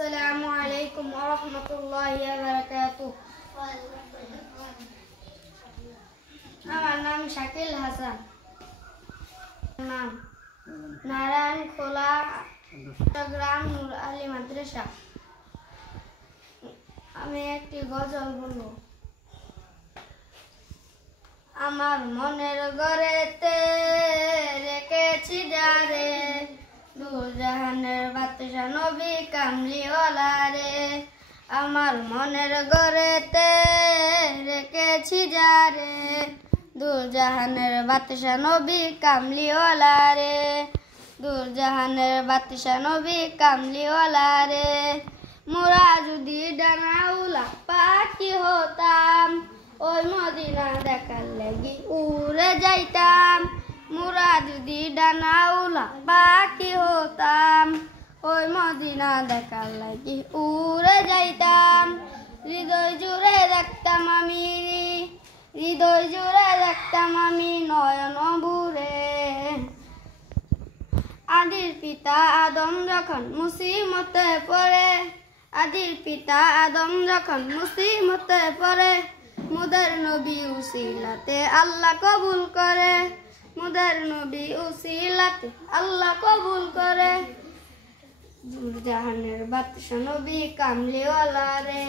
আসসালামু আলাইকুম ওয়া রাহমাতুল্লাহি ওয়া বারাকাতুহু। আমার নাম শাকিল হাসান। নাম নারায়ণ খোলা গ্রাম নূর আলী মাদ্রাসা। আমি একটি গজল বলবো। আমার মনের ঘরেতে রেখেছি যারে, দুজাহানের বাদশা নবী কামলিওয়ালা রে। আমার মনের ঘরেতে রেখেছি যারে, দুজাহানের বাদশা নবী কামলিওয়ালা রে, দুজাহানের বাদশা নবী কামলিওয়ালা রে। মোরা যদি ডানাউলা পাখি হতাম, ওই মদিনা দেখার লাগি উড়ে যাইতাম। মোরা যদি ডানাউলা পাখি হতাম, ওই মদিনা দেখার লাগি উড়ে যাইতাম। হৃদয় জুড়ে রাখতাম আমি, হৃদয় জুড়ে রাখতাম আমি নয়ন ভরে। আদির পিতা আদম যখন মুসিবতে পড়ে, আদির পিতা আদম যখন মুসিবতে পড়ে, মুদের নবী উসিলাতে আল্লাহ কবুল করে, মুদের নবী উসিলাতে আল্লাহ কবুল করে। দুজাহানের বাদশা নবী কামলিওয়ালা রে।